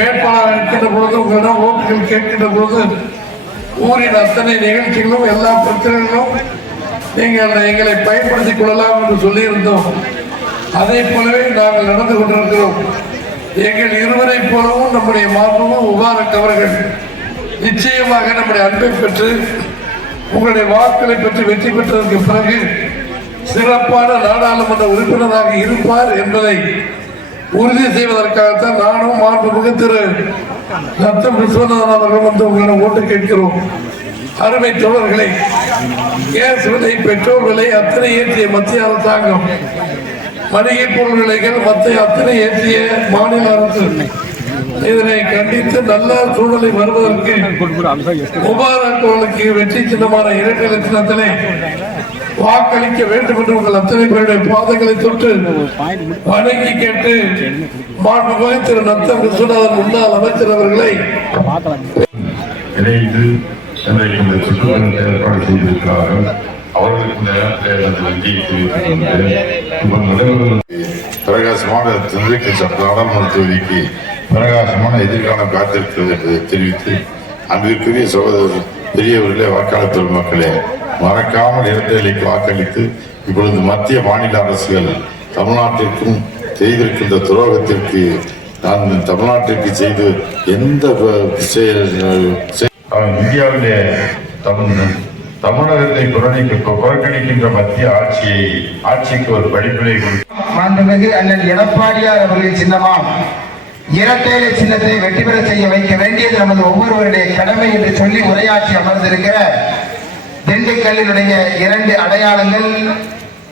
வேட்பாளர் இருக்கின்ற பொழுது உங்களிடம் ஓட்டுகள் கேட்கின்ற பொழுது ஊரின் அத்தனை நிகழ்ச்சிகளும் எல்லா பிரச்சனைகளும் நீங்கள் எங்களை பயன்படுத்திக் கொள்ளலாம் என்று சொல்லியிருந்தோம். அதே போலவே நாங்கள் நடந்து கொண்டிருக்கிறோம். எங்கள் இருவரை போலவும் நம்முடைய மாற்றமும் முபாரக் அவர்கள் நிச்சயமாக நம்முடைய அன்பை பெற்று உங்களுடைய வாக்குகளை பெற்று வெற்றி பெற்றதற்கு பிறகு சிறப்பான நாடாளுமன்ற உறுப்பினராக இருப்பார் என்பதை உறுதி செய்வதற்காகத்தான் நானும் மாண்புமிகு திரு நத்தம் விஸ்வநாதன் அவர்கள் வந்து உங்களிடம் ஓட்டு கேட்கிறோம். அருமை தோழர்களை கேஸ் விலை பெட்ரோல் விலை அத்தனை ஏற்றிய மத்திய அரசாங்கம். மளிகை பொருள் விலைகள் மத்திய அத்தனை ஏற்றிய மாநில அரசு. இதனை கண்டித்து நல்ல சூழலை வருவதற்கு முபாரக் வெற்றி சின்னமான இரட்டை லட்சணத்திலே வாக்களிக்க வேண்டும் என்று உங்கள் அத்தனை பேருடைய பாதங்களை தொட்டு வணங்கி கேட்டு மாண்புமிகு திரு நத்தம் விஸ்வநாதன் முன்னாள் அமைச்சர் அவர்களை இணைந்து இன்றைக்கு இந்த ஏற்பாடு செய்திருக்கிறார்கள். அவர்களுக்கு நேரத்தில் எனது நன்றியை தெரிவித்துக் கொண்டு பிரகாசமான திண்டுக்கல் சட்ட நாடாளுமன்ற தொகுதிக்கு பிரகாசமான எதிர்காலம் காத்திருக்கிறது என்பதை தெரிவித்து அன்பிற்குரிய சகோதரர் பெரியவர்களே வாக்காளர் பெருமக்களே மறக்காமல் இடைநிலைக்கு வாக்களித்து இப்பொழுது மத்திய மாநில அரசுகள் தமிழ்நாட்டிற்கும் செய்திருக்கின்ற துரோகத்திற்கு நான் தமிழ்நாட்டிற்கு செய்து எந்த செயல் இந்தியாவிலே தமிழ் தமிழகத்தை புறக்கணிக்கின்ற மத்திய ஆட்சியை ஆட்சிக்கு ஒரு படிப்பினை கொடுத்து மாண்புமிகு அண்ணன் எடப்பாடியார் அவர்களின் சின்னமாம். இரட்டையிலை சின்னத்தை வெற்றி பெற செய்ய வைக்க வேண்டியது நமது ஒவ்வொருவருடைய கடமை என்று சொல்லி உரையாற்றி அமர்ந்திருக்கிற திண்டுக்கல்லினுடைய இரண்டு அடையாளங்கள்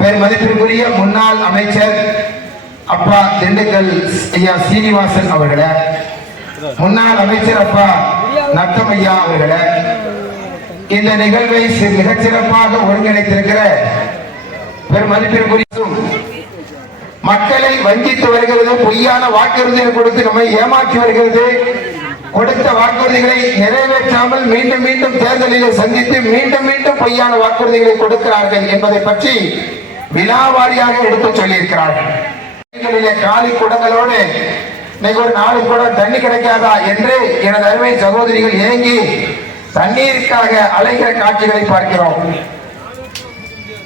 பெரும் மதிப்பிற்குரிய முன்னாள் அமைச்சர் அப்பா திண்டுக்கல் ஐயா சீனிவாசன் அவர்களே முன்னாள் அமைச்சர் அப்பா நத்தமையா ஐயா இந்த நிகழ்வை மிகச்சிறப்பாக ஒருங்கிணைத்திருக்கிற பெரும் மதிப்பிற்குரிய மக்களை வஞ்சித்து வருகிறது பொய்யான வாக்குறுதிகளை கொடுத்து நம்மை ஏமாற்றி வருகிறது. கொடுத்த வாக்குறுதிகளை நிறைவேற்றாமல் மீண்டும் மீண்டும் தேர்தலில் சந்தித்து மீண்டும் மீண்டும் பொய்யான வாக்குறுதிகளை கொடுக்கிறார்கள் என்பதை பற்றி வினாவாரியாக எடுத்து சொல்லியிருக்கிறார்கள். காலி குடங்களோடு இன்னைக்கு ஒரு நாலு குடம் தண்ணி கிடைக்காதா என்று எனது அருமை சகோதரிகள் ஏங்கி தண்ணீருக்காக அலைகிற காட்சிகளை பார்க்கிறோம்.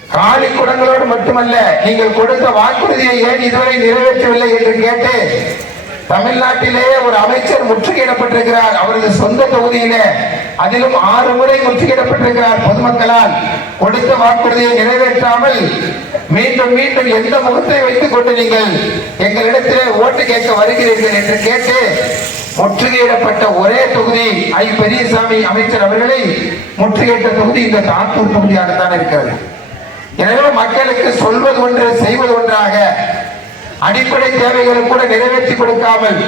காலி குடங்களோடு மட்டுமல்ல நீங்கள் கொடுத்த வாக்குறுதியை ஏன் இதுவரை நிறைவேற்றவில்லை என்று கேட்டு தமிழ்நாட்டிலேயே ஒரு அமைச்சர் முற்றுகையிடப்பட்டிருக்கிறார். அவரது சொந்த தொகுதியிலே அதிலும் ஆறு முறை முற்றுகையிடப்பட்டிருக்கிறார் பொதுமக்களால். கொடுத்த வாக்குறுதியை நிறைவேற்றாமல் மீண்டும் மீண்டும் எந்த முகத்தை வைத்துக் கொண்டு நீங்கள் எங்களிடத்திலே ஓட்டு கேட்க வருகிறீர்கள் என்று கேட்டு முற்றுகையிடப்பட்ட ஒரே தொகுதி ஐ. பெரியசாமி அமைச்சர் அவர்களை முற்றுகையிட்ட தொகுதி இந்த தாத்தூர் தொகுதியாகத்தான் இருக்கிறது. எனவே மக்களுக்கு சொல்வது ஒன்று செய்வது ஒன்றாக அடிப்படை தேவைகளை கூட நிறைவேற்றி கொடுக்காமல்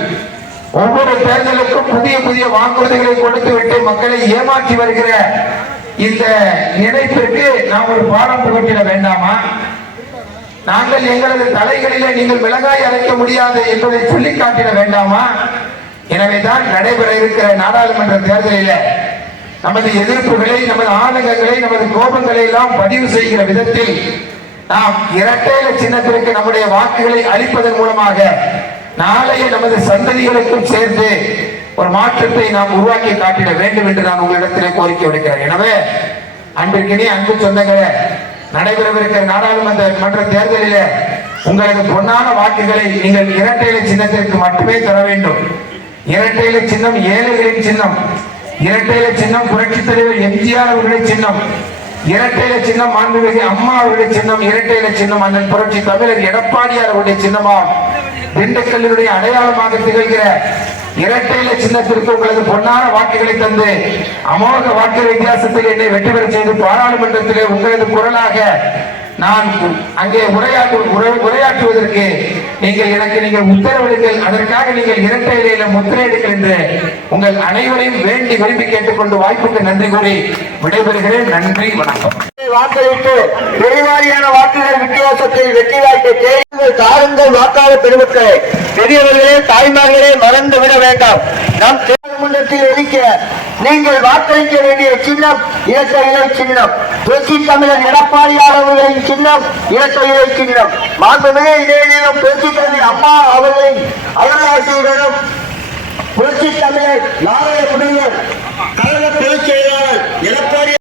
ஒவ்வொரு தேர்தலுக்கும் புதிய புதிய வாக்குறுதிகளை கொடுத்து விட்டு மக்களை ஏமாற்றி வருகிற இந்த நினைப்பிற்கு நாம் ஒரு பாடம் புகட்டிட வேண்டாமா? நாங்கள் எங்களது தலைகளிலே நீங்கள் மிளகாய் அரைக்க முடியாது என்பதை சொல்லி காட்டிட வேண்டாமா? எனவேதான் நடைபெற இருக்கிற நாடாளுமன்ற தேர்தலிலே நமது எதிர்ப்புகளை நமது ஆதங்கங்களை நமது கோபங்களை எல்லாம் பதிவு செய்கிற விதத்தில் நாம் இரட்டையில சின்னத்திற்கு நம்முடைய வாக்குகளை அளிப்பதன் மூலமாக நாளைய நமது சந்ததிகளுக்கும் சேர்ந்து ஒரு மாற்றத்தை நாம் உருவாக்கி காட்டிட வேண்டும் என்று நான் உங்களிடத்திலே கோரிக்கை விடுக்கிறேன். எனவே அன்பிற்கினே அன்பு சொந்தங்களே நடைபெறவிருக்கிற நாடாளுமன்ற மன்ற தேர்தலிலே உங்களது பொன்னான வாக்குகளை நீங்கள் இரட்டையில சின்னத்திற்கு மட்டுமே தர வேண்டும். இரட்டையில சின்னம் ஏழைகளின் சின்னம் இரட்டையில சின்னம் புரட்சி தலைவர் எம்ஜிஆர் அவர்களுடைய சின்னம். இரட்டையில சின்னம் மாண்புமிகு அம்மா அவருடைய சின்னம். இரட்டையில சின்னம் அண்ணன் புரட்சி தமிழர் எடப்பாடியார் அவருடைய சின்னமா? திண்டுக்கல்லினுடைய அடையாளமாக திகழ்கிற இரட்டையில சின்னத்திற்கு உங்களது பொன்னான வாக்குகளை தந்து அமோக வாக்கு வித்தியாசத்தில் என்னை வெற்றி பெற செய்து பாராளுமன்றத்திலே உங்களது குரலாக நான் அங்கே உரையாற்று உரையாற்றுவதற்கு நீங்கள் எனக்கு நீங்கள் உத்தரவிடுங்கள். அதற்காக நீங்கள் இரட்டை இலையில முத்திரையிடுங்கள் என்று உங்கள் அனைவரையும் வேண்டி விரும்பி கேட்டுக்கொண்டு வாய்ப்புக்கு நன்றி கூறி விடைபெறுகிறேன். நன்றி வணக்கம். வாக்களித்து பெருவாரியான வாக்குகள் வித்தியாசத்தில் வெற்றி வாய்ப்பை தேர்தல் தாருங்கள் வாக்காளர் பெருமக்களை. பெரியவர்களே தாய்மார்களே மறந்து விட வேண்டாம். நம் தேர்தல் ஒதுக்க நீங்கள் வாக்களிக்க வேண்டிய சின்னம் இரட்ட இலை சின்னம். பேச்சு தமிழர் எடப்பாடி சின்னம் இரட்ட இலை சின்னம். மாண்புமிகு இதே நேரம் பேச்சு தமிழ் அம்மா அவர்களின் அருளாசியுடனும் புரட்சி தமிழர் நாளைய முடிவர் கழக பொதுச் செயலாளர் எடப்பாடி